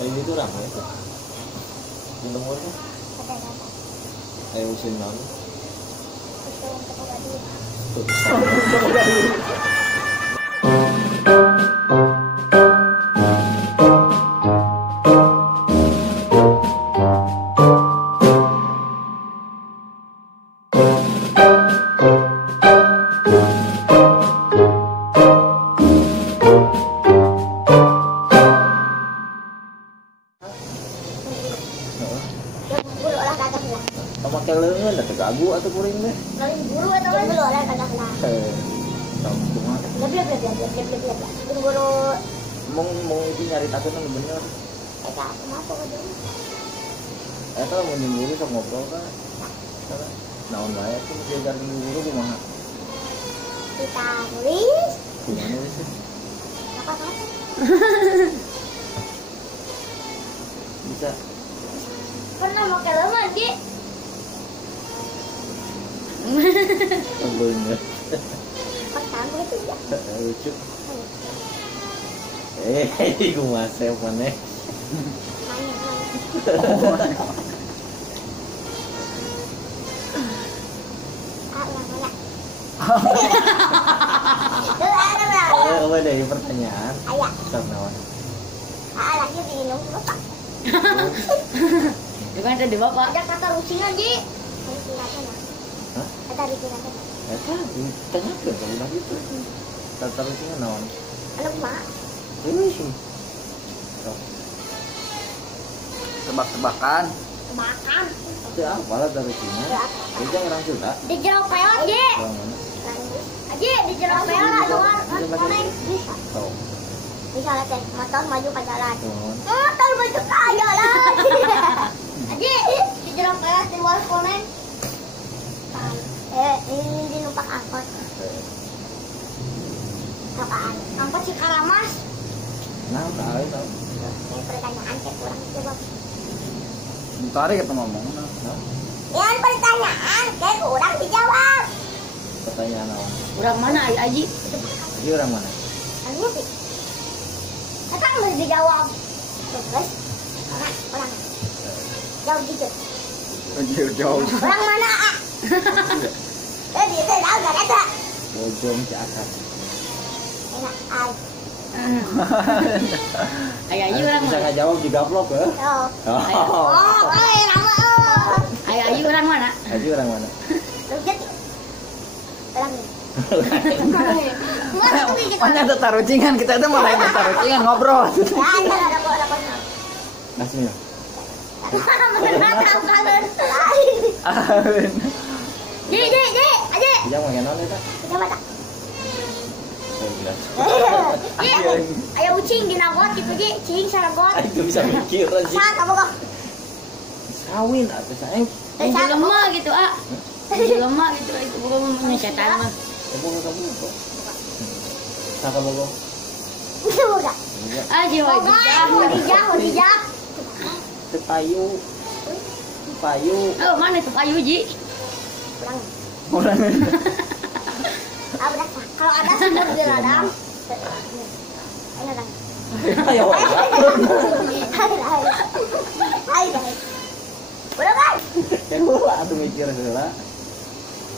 Ini tuh ramai tuh. Di nomor tuh. Ayo usin lalu. Pakai lengan atau gagu atau kuring deh. Paling buru atau kan buru lah kagak lah. Tahu cuma. Lebih. Buru. Mau itu nyari takut yang bener. Kagak apa aja. Kalau mau nyemburu sok ngobrol kan. Naon wae tuh dia garing buru kumaha? Kita nulis. Gimana nulis? Apa? Bisa. Pernah mau ke rumah, Ki? Bener. Pertama itu ya. Lucu. Kumaha mana? Apa dari pertanyaan? Ayah. Sarnawan. Lagi diminum bapak. Bukan tadi bapak. Ada kata rusingan, Ji. Rusingan. Hah? Kata rusingan. Tanya ke kalau udah gitu. Kata rusingan naon? Anak mak. Ini sih. Tebak-tebakan. Makan. Itu apa lah kata rusingan? Itu orang Sunda. Di jeruk peot, Ji. Orang mana? Aji, di jeruk peot ada koneng. Bisa. Tahu. Misalnya teh motor maju ke jalan. Tahu. Motor maju ke jalan. Aji, di jeruk peot di luar koneng. Ini di numpak angkot. Apaan? Angkot si Karamas. Nah, tahu. Ini pertanyaan saya kurang coba. Bentar kita ngomong. Yang pertanyaan saya kurang dijawab. Pertanyaan naon? Orang mana Aji? Ini orang mana? Ayo, Pi. Kata nggak dijawab. Terus, orang. Jawab dikit. Jauh. Orang mana, A? Dia tahu nggak kata? Bojong si akar. Enak, ay. Aji orang Bisa mana? nggak jawab juga vlog ya? Oh, nama. Aji orang mana? Aji orang mana? Rujak. Orang ini. Mana ada tarucingan kita itu malah ada tarucingan ngobrol. Ya, ada kok. Nasmi. Ji, aja. Jangan makan naon eta? Coba tak. Saya bilang. Ayo ucing dinagot gitu, Ji. Cing saragot. Itu bisa mikir sih. Sa, kamu kok. Kawin atau saya? Jelema gitu, A. Jelema gitu, itu bukan menyetan mah. Kamu kok. Saka bogo. Bisa enggak? Aji Hojah. Tepayu. Oh, mana itu payu Ji? Pulang. Udah. Kalau ada sumur di ladang. Ini ladang. Ayo. Ayo. Udah kan? Kamu atuh mikir heula.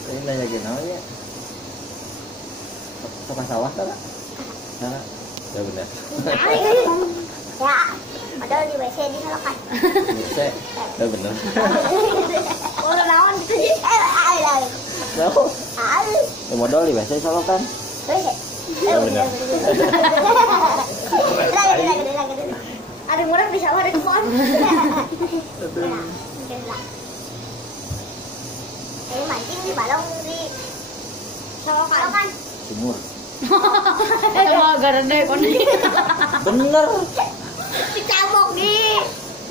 Ini nanya ke namanya. Suka sawah tara? Tara. Ya benar. Ya, padahal di WC di selokan. Bisa. Ya benar. Udah lawan gitu, Ji. Ayo. Tahu? Ayo. Ya modal di WC solokan. WC. Ya benar. Lagi. Ada murah di sawah ada pohon. Ini mancing di balong di solokan. Sumur. Itu mah garede koneng. Bener. Dicabok di.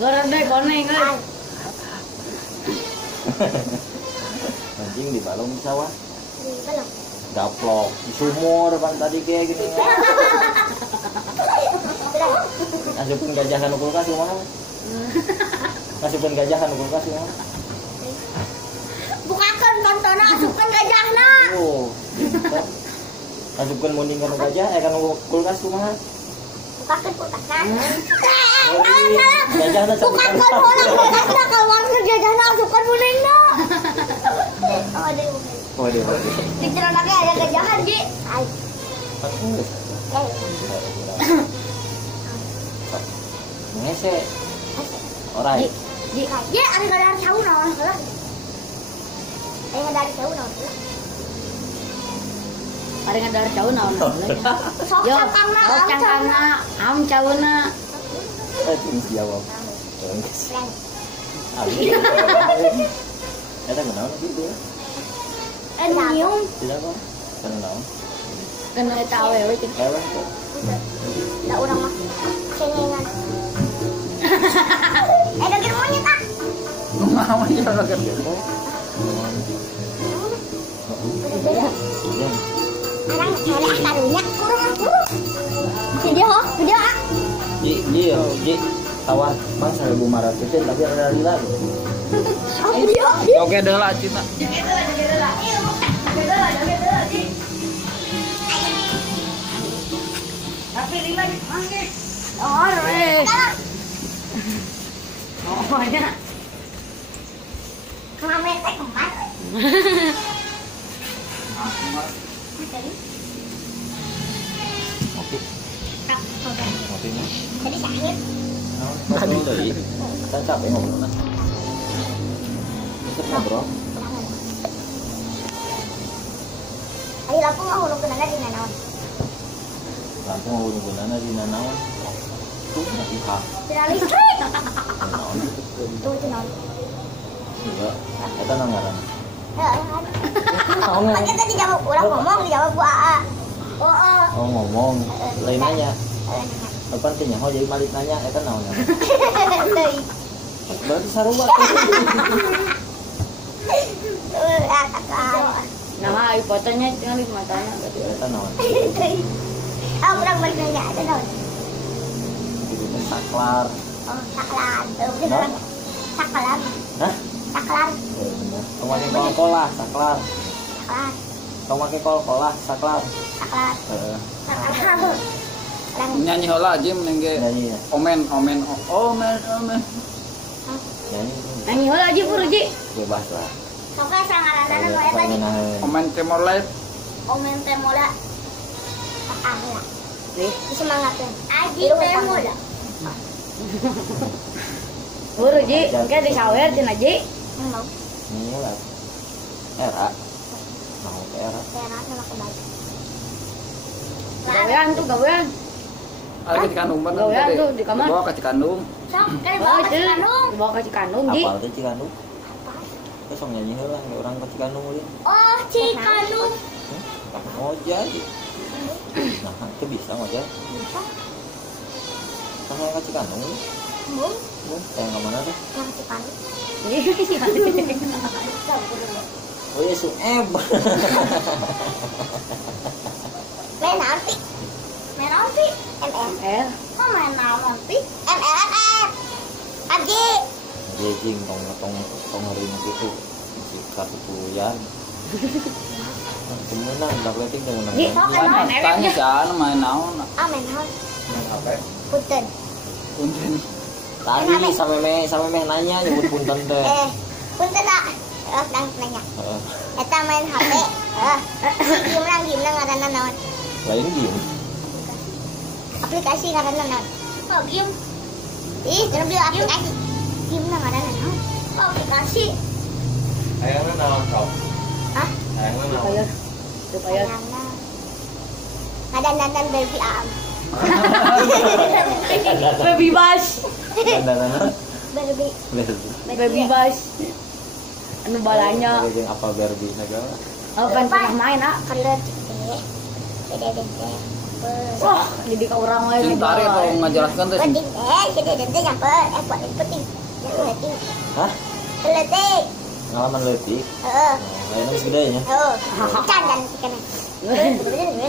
Garede koneng euy. Mancing di balong di sawah. Di balong. Gaplok di sumur kan tadi kayak gini. Asupin gajah kan kulkas kumaha? Asupin gajah kan kulkas kumaha? Bukakan kontona asupkan gajahna. Oh. Asupkan munding kan gajah kan kulkas kumaha? Bukakan kulkasan. salah. Jajanan Bukan kan orang bekas keluar jajanan asupan boneknya. Oh, ada. Waduh. Di celananya ada jajanan, Ji. Ai. Ngese. Alright. Ji, Ya, ada dari tahu naon heula. Dari tahu naon heula. ada ngadar jauh naon. Sok Yo, cangkangna, sok cangkangna, am cauna. Tinggi jawab. Abi. Ada kenal gitu. Nyium. Tidak kok. Kenal. Kena eta awewe cing. Hewan kok. Da urang mah cengengan. Daging monyet ah. Mau aja lagi. Arang eleh karunya. Video ah. Ji, tawar Bang 1.500 itu tapi ada lila. Video. Oke deh lah Cina. Tapi lima manggil. Oh, re. Oh, ya. Kemarin teh kemar. Oke. Oke. Jadi sakit. Tadi tadi. Kan capek ngomongnya. Bisa ngobrol. Ayo lampu mau huruf kenana di nanaon. Lampu mau gunana di nanaon. Tuh nanti hak. Tidak listrik. Nanaon itu. Tuh naon. Iya. Eta nanggaran. Kan kita dijawab orang ngomong dijawab Bu AA. Oh. Oh ngomong. Lain nanya. Apa tanya? Oh jadi balik nanya. Eta naon. Berarti sarua. Nama ai fotonya tinggal di matanya berarti. Eta naon. Ah, kurang balik nanya ada naon. Itu saklar. Oh, saklar. Bener. Saklar. Hah? Saklar. Bener. Pemakai kol-kolah, saklar. Saklar. Pemakai kol-kolah, saklar. Saklar. Saklar. Nyanyi heula Jim nengge. Nyanyi ya. Omen. Nyanyi. Nyanyi heula aja pur ji. Bebas lah. Pokoknya sangaranana nu eta di Omen Timor Leste. Omen teh mola. Ah, ya. Nih, Semangatnya. Aji teh mola. pur ji, ke disawer cenah ji. Mau. Ini lah. Era. Mau ke era. Saya sama kebalik. Gawean tuh gawean. Ada di kandung bener. Gawean tuh di kamar. Bawa ke Cikandung. Sok, kan Oh, bawa ke itu Bandung. bawa ke Cikandung ji. Apal teh Cikandung? Terus sok nyanyi heula ge urang ke Cikandung ulin. Oh, Cikandung. Oh jadi. Nah, itu bisa ngojek. Sama yang ke Cikandung ulin. Bung, Saya ke mana tuh? yang Cikandung. Oh ya Sueb. Main nanti. Main nanti. ML. Kok main nanti? ML. Aji. Jejing tong hari itu si kartu kuliah. Kemudian dak leting dengan Ji, nama. sok kan main efek Tanya ya. sana main naon. Ah, main naon? Apa? Punten. Punten. Tadi sampai meh nanya nyebut punten teh. Punten tak? Dan nanya. Heeh. Eta main HP. Gimana ngaranna naon? Lain diem. Aplikasi ngaranna naon? Oh, game. Ih, jangan bilang aplikasi. Gimana ngaranna naon? Oh, aplikasi. Ayangna naon sok? Hah? Ayangna naon? Supaya supaya Ayangna. Ngadan baby am. baby bash. Dandanan. Baby. Baby bash. Anu balanya. Jeung apa Barbie segala. Oh, kan pernah main ah. Kelet. Dede. Wah, jadi ka urang we. Cintari atau ngajelaskan teh. Penting dede nyampe. Paling penting. Penting. Hah? Letik. Pengalaman letik. Heeh. Lain geus gedenya. Oh, can dan ikan.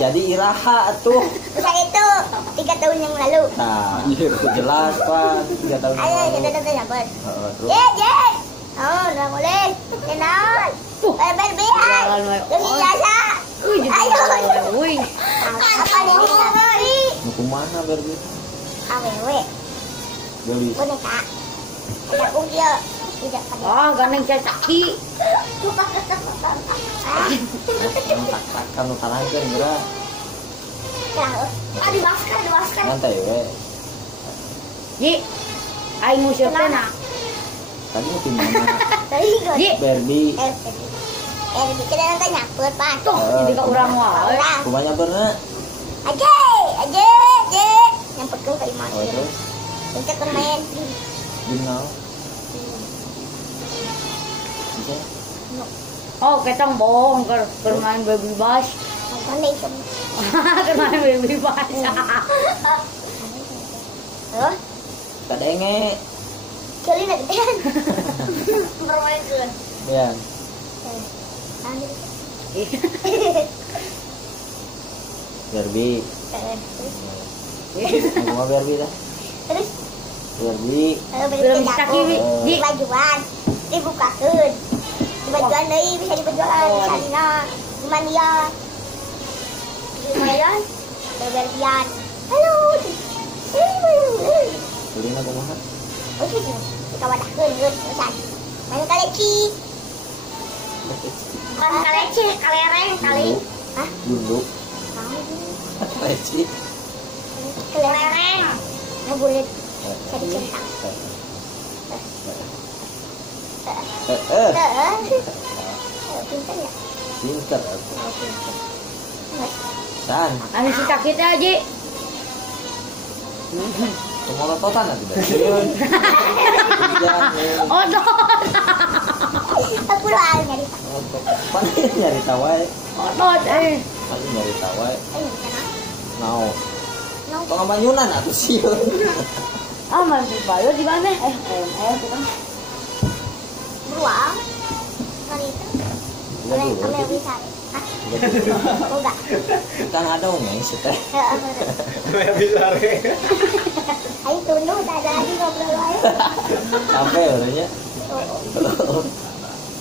Jadi iraha atuh. Usah itu 3 tahun yang lalu. Nah, jelas Pak, 3 tahun. Ayo, yang lalu. kita nyampe. Heeh, terus. Ye. Oh, udah boleh. Kenal. Baby. Demi jasa. Ayo. Wih. Apa ini? Apa? Mau ke mana Barbie? Awewe. Awewe. Awewe. Awewe. Awewe. Awewe. Awewe. Awewe. Awewe. Awewe. Awewe. Awewe. Awewe. Awewe. Awewe. Awewe. Awewe. Awewe. Awewe. Mau ke mana Barbie? Beli. boneka. Ada dia tidak pada. Ah, gandeng cacaki. Kamu talangkeun geura. Di masker. Ngantai we. Ji. Aing ngusir teh na. Tadi mau tim mana? Tadi gue. Ji. Barbie. Bikin nanti nyaput pak. Tuh, jadi ka urang wae. Rumahnya pernah. Aja. Nyaput ke imah. Oh terus Untuk main. binal. Bisa? Oh, ketong bohong keur main baby bash. Kan nih cuma. Keur main baby bash. Terus Kadenge. kali nak kan. Bermain kan. Ya. Barbie. Mau Barbie dah. Terus Barbie. Belum bisa kiwi. Ji. bajuan dibukakeun. Dibajuan deui bisa dibajuan bisa dina cuman dia lumayan berberbian. Halo. Beliin aku mahal. Oke, kita wadahkeun geus usan. Main kaleci. Bukan kaleci, kalereng kali. Hah? Dunduk. Leci. Kelereng. Ngabulit. Jadi centang. Pintar ya? Pinter aku. San. Anu si sakit aja. Kemolototan nanti bersihun. Oh, no. Aku doang nyari tak. Pan nyari tawai. Oh, no. Pan nyari tawai. Sana. Nau. Tong manyunan atuh sieun. Ah, masih bayo di mana? Kita. Beruang. Kali itu. Iya dulu. Ame bisa. Hah? Oh enggak. Kang ada ngeng teh. Ayo tunduk ada lagi ngobrol aja. Sampai orangnya.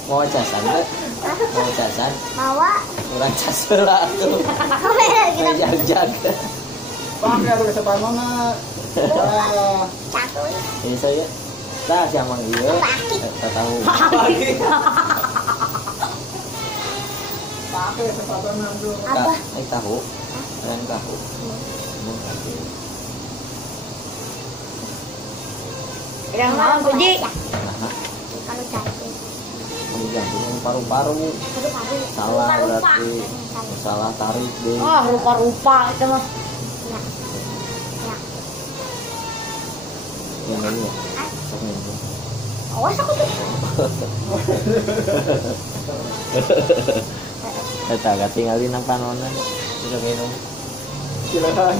Mau casan teh. Mau casan. Mawa. Urang cas heula atuh. Kita Jag-jag. Pakai atau kesepan mana? satu. Ini saya. Tah siamang ieu. Tak tahu. Pakai kesempatan tuh. Apa? Tahu. Yang tahu. Yang mau puji. Nah, Kalau cari. ini jantung paru-paru. Paru-paru. Salah Rupa-rupa. berarti. Salah tarik deh. Ah, rupa-rupa itu mah. Ya. Ya. Yang ini ya. Hah? Sok ini. Awas aku tuh. Eta gak tinggalin apa nona. Bisa minum. Silakan.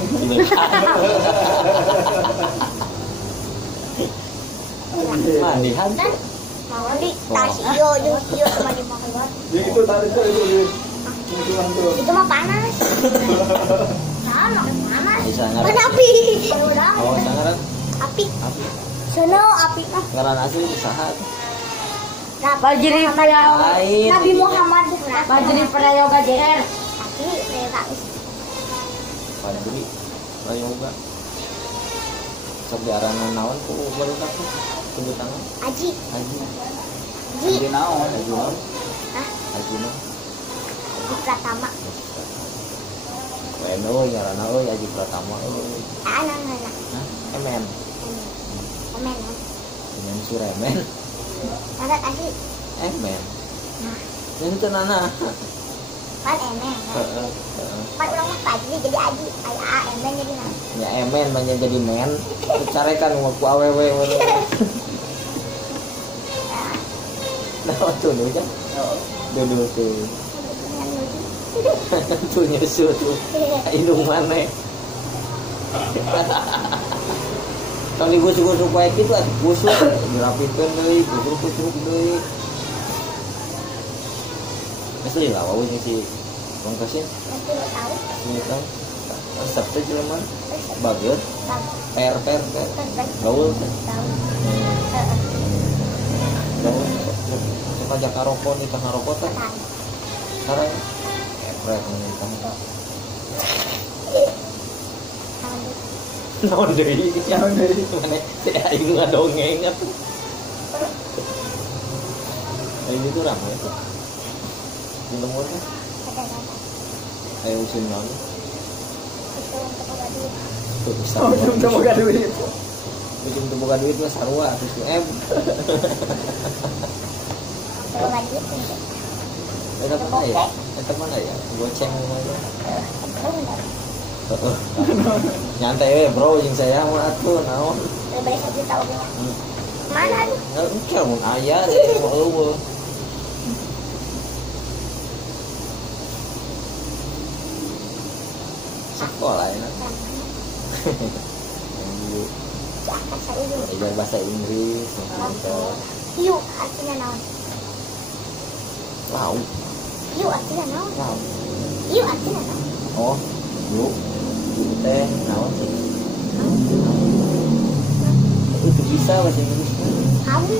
Mandihan. Dan mau di tas yo sama di makan. Jadi itu tadi tuh itu. Munculan tuh. Itu mah panas. Nah, panas. Bisa Mana ngaran. api? Udah. Oh, bisa ngaran. Api. Api. Sono api mah. Ngaran asli sahat. Bajri Prayoga. Lain. Nabi Muhammad. Bajri Prayoga JR. Tapi saya Fajri. Prayoga. Sok diaranan naon ku baru aku. Tunggu tangan. Aji. Haji. Ji. Jadi naon? Haji naon? Hah? Haji naon? Aji Pratama. Weno nyarana euy Haji Pratama euy. Anak. Hah? Emen. Amen. Emen Suremen. Ada kasih. Emen. Nah, Itu nana. pan emen. Heeh. Pan orang mah Fajri jadi Aji. Aya emen jadi nah. Ya emen banyak jadi men. Carekan ku awewe we. Nah, tuh aja. Duduk tuh. Tuh nyusu tuh. Hidung mana? Kalau digusuk-gusuk kayak gitu, gusuk, dirapitkan deh, gusuk-gusuk deh. Masih lah, wawus sih, bangkasin, Nanti lo tahu. ini kan, resep tuh cuma, bagus, Tahu. per, gaul, Tahu. gaul, suka jak rokok, nikah ngarokok kan, Tahu. sekarang, efrek nikah, Naon deui? Naon deui? Mana teh aing ngadongeng atuh. Aing itu ramai tuh. Di nomor teh. Ayo usin naon? Tuh bisa. Oh, udah mau gak duit. Ujung tuh buka duit mah sarua atuh si M. Eta mana ya? Eta mana ya? Goceng mana? Nyantai we bro jeung saya mah atuh naon. Mana? Engke mun aya teh mau eueuh. Sekolah ya. Belajar bahasa Inggris. Hiu artinya naon? Lau. Hiu artinya naon? Lau. Hiu artinya naon? Oh, yuk. Yuk teh naon sih? Itu bisa bahasa Inggris. Kamu?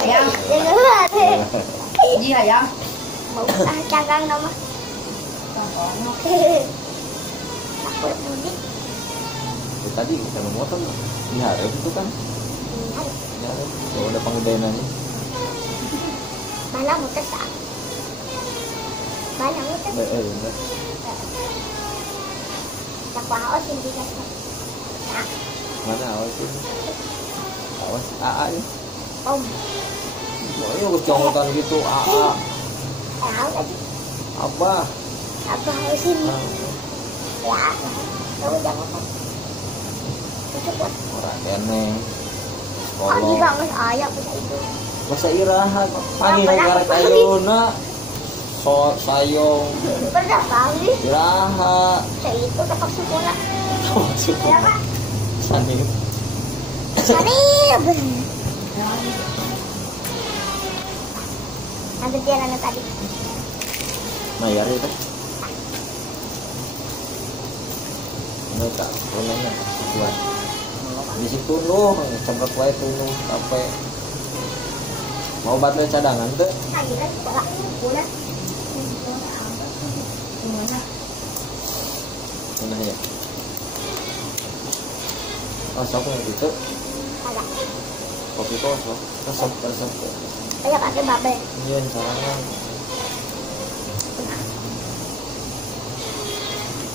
Ayam. Ji ayam. Mau canggang nama? Takut mudik. Tadi kita motor di hari itu kan. Ya, kalau ada penggedeannya. Mana muter saat? Mana muter? Bener. Tak awas yang bisa. Mana awas sih? Awas AA ya. Om. Oh, iya kecongotan gitu AA. Tahu tadi. Abah. Apa harus ini? Ya. Kamu jangan apa. Cepat. Orang kene. Pagi Sekolah. banget ayah bisa itu. Masa iraha pagi karek ayeuna. So sayong Pernah pagi. iraha. Saya itu tetap sekolah. Maksud Ya Pak. sanib. Sanib. Nanti dia nanya tadi. Mayar itu. Mereka runanya buat di situ loh cepat wae tuh sampai mau baterai cadangan tuh Tadi kan sekolah sekolah. mana ya oh sok yang gitu Ada. kopi kosong resep Saya pakai babe. iya caranya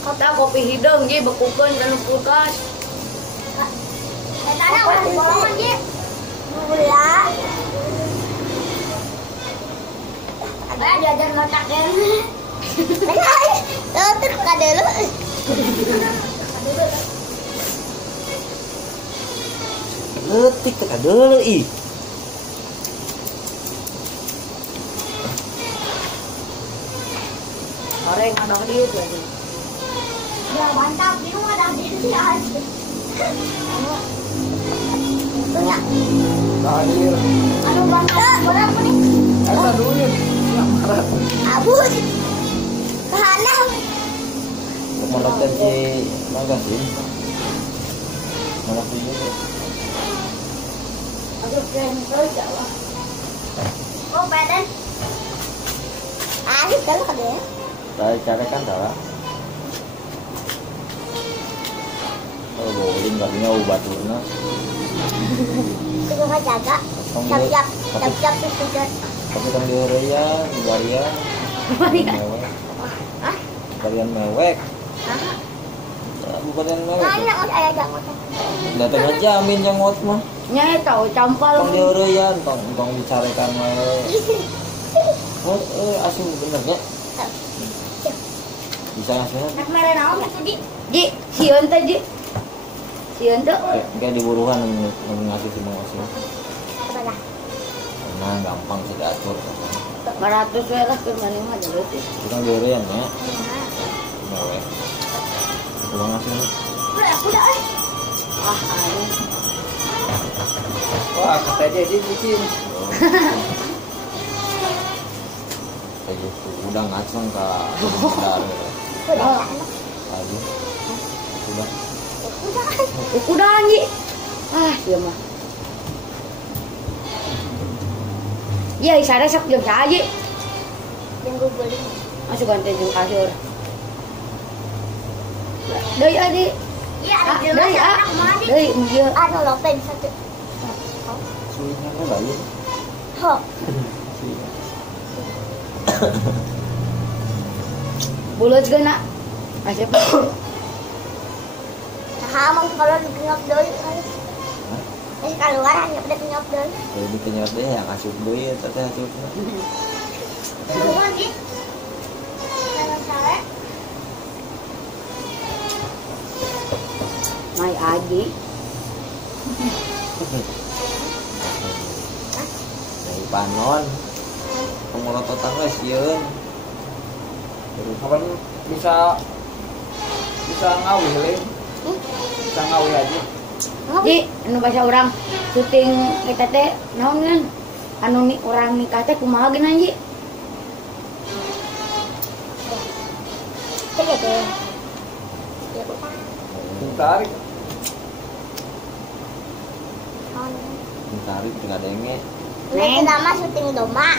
Kata kopi hidung ji bekukeun kana kulkas. Tanya udah bolongan je. Gula. Ada diajar masak kan. Terus kada lu. letik kata dulu ih Goreng ada dieu lagi. Ya mantap di rumah dah di sini aja. Punya. Lahir. Anu mantap berapa nih? Eta duit. Ya marah. Abus. Kahanam. kemondokan si magasin mana sih itu Aku keren terus ya Allah. Oh badan. Ah, itu kan ya. saya carikan salah oh bowling katanya obat turna Itu mah jaga. Cap-cap tuh sudah. tapi kan di Horea di Waria mewek Hah? kalian mewek Hah? bukan yang mewek Mana mas ayah jangan. datang aja amin yang ngot mah Nyai tahu campal. tong di Horea tong dicarikan mewek oh asuh benernya bisa ngasihnya Nak merah naon gitu di. Ji, sieun teh ji. Sieun teh. kayak di buruhan ngasih si ngasih Sebelah. nah gampang sih diatur 200 we lah keur mani mah deuleuh sih. itu kan di Horea ya Nah. mewek itu ngasih Udah eh. Ah, anu. Wah, kata dia bikin. kayak gitu udah ngacung ke benar Udah. aduh udah Udah. Udah Ji. Ah, ieu mah. Ya, isara sok jeung saha Ji. Yang gue beli. Masuk ganti jeung kasur. Deui adi. Iya, Ah, ada deui ah. anak mah di. Deui ieu. Anu lopen satu. Sulinya kan bayi. Ho. Bulut geuna. Asep. Nah, mau kalau ngop deui. Masih keluaran ya udah ngop deui. Jadi kenyot deh yang asup deui eta teh asupna. Keluar di. Kalau sare. Mai Aji. Nah, panon. Pengurut tetangga sieun. Kapan bisa ngawih leh. Bisa ngawih aja. Ji, anu bahasa urang syuting kita teh naon ngan? Anu ni urang nikah teh kumaha geuna Ji? Tiga deh. Ya bukan. Tarik. Tarik tengah denge Ini nama syuting domba.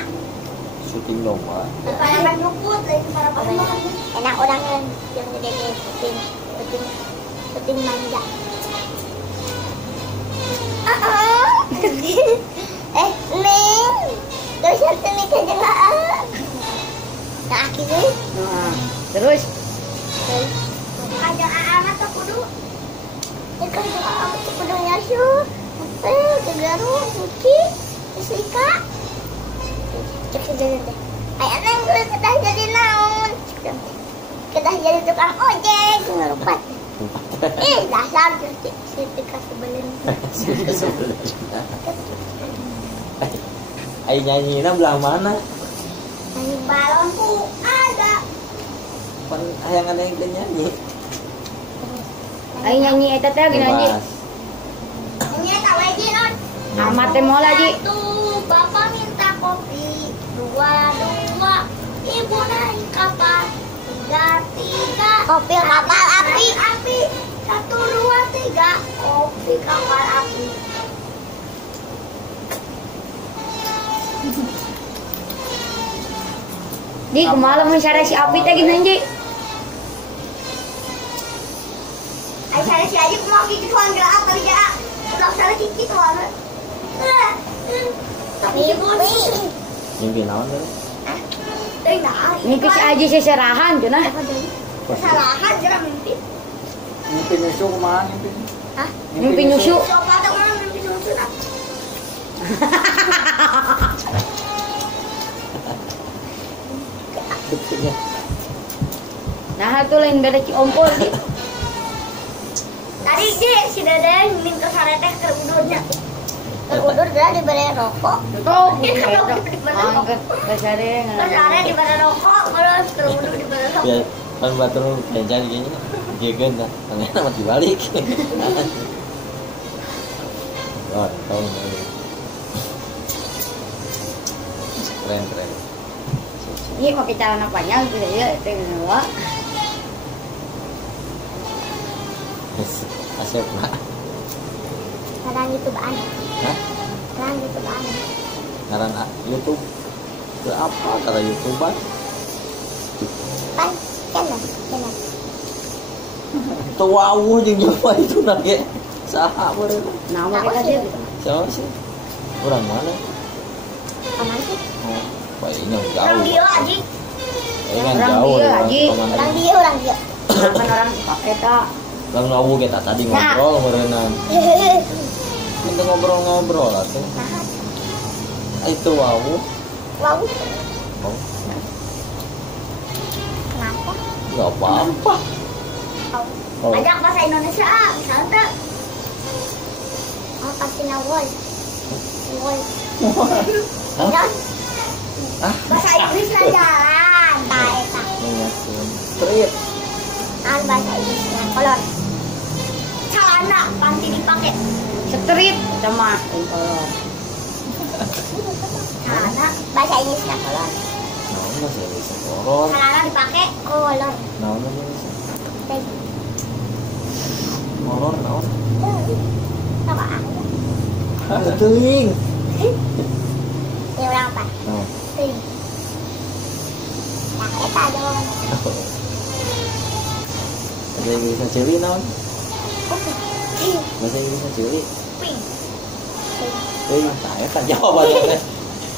syuting domba. Para nyukut lain para makan. Enak orang yang gede syuting manja. Neng, terus syuting nikah jangan. Nah, akhirnya Nah, terus kajang amat aku kudu. Ya kajang amat aku kudu nyasu. Kegaru, Suki, Islika. Cek sejalan deh. Ayah neng gue kedah jadi naon. Kedah jadi tukang ojek ngerupat. Dasar si Tika sebelum. Ai nyanyina belah mana? Nyanyi balonku ada. Pan hayang ada yang nyanyi. aing nyanyi eta teh gini Ji. Bebas. Nyanyi tahu aja non. Amat teh moal Ji. Satu, bapak minta kopi. Dua, ibu naik kapal. Tiga, kopi kapal api. 1, 2, 3, kopi kapal api. Ji, kumaha lamun sare si Api teh gini Ji? Ay sana si Aji mau kiki tuan gerak kali gerak. Udah sana kiki tuan. Tapi ibu Mimpi naon teh? dari nah. Mimpi si Aji seserahan cenah. Kesalahan gerak mimpi. Mimpi nyusu kumaha mimpi? Hah? Mimpi nyusu. Coba tak mana mimpi susu nak. Betulnya. Nah, itu lain beda ci ompol Ji. Tadi si Dedeng minta sareteh ke udurnya. Ke udur dia diberi rokok. Tuh, Angkat. kasare Kesare diberi rokok, kalau ke udur diberi rokok. Ya kan batur kencan gini. Gegen dah. Tangan amat dibalik. Oh, tahu ini. Keren. Ini pakai celana panjang gitu ya, itu gua. Asep Pak. Kadang YouTube aneh. Hah? Kadang YouTube aneh. Ngaran YouTube. Ke apa kata YouTuber? Kan, channel. Tua jeung nyoba itu nage. Saha meureun? Nama kita sih. Siapa sih? Orang mana? Aman sih. Oh, baiknya Orang jauh. dia Aji. Kan Orang jauh dia, ya. Haji. Orang dia. Kan orang eta. Lang lawu kita tadi ngobrol meureunnan. Kita ngobrol atuh. Itu wawu. Wow. Oh, Kenapa? enggak apa-apa. Oh. Ajak bahasa Indonesia misalnya. Oh, kasih nawoi. Woi. Hah? Ah, Bahasa Inggris lah jalan. Eta. menyakin. Street. Bahasa Inggris lah kolor. Celana panti dipakai. Street sama kolor. Celana bahasa Inggris lah kolor. Naon bahasa Inggris kolor. Celana dipakai kolor. Naon bahasa Inggris? Kolor naon? Apa? Teuing. Ini orang apa? Naon? Nah, eta ada Bahasa Inggrisnya cili naon? Oke. Bahasa Inggrisnya cili. Pink. Saya kan jawabannya.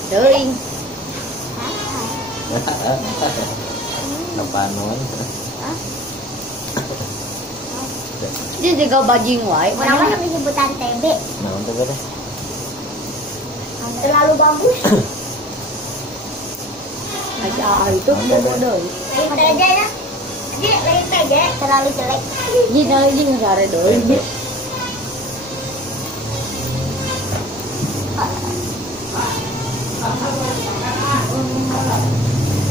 Teuing. Kapanon. Dia juga bajing wae. Orang mana penyebutan TB Naon teh teh? terlalu bagus. Aja itu bodoh. Daripada aja ya. Dia dari PJ terlalu jelek. Jadi lagi ngasare deui.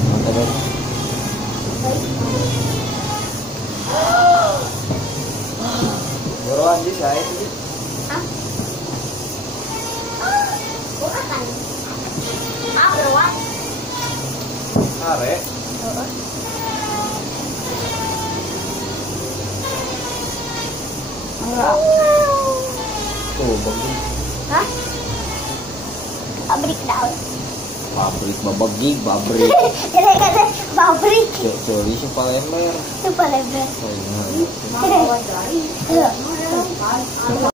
Naon teh teh? Buruan sih saya itu. Hah? Bukan kan? Beruang. Are. Enggak. Tuh bagi Hah? Pabrik daun. pabrik babagi pabrik. Jadi kata pabrik Coli si Palembang. itu lebar. Saya ingat. Iya.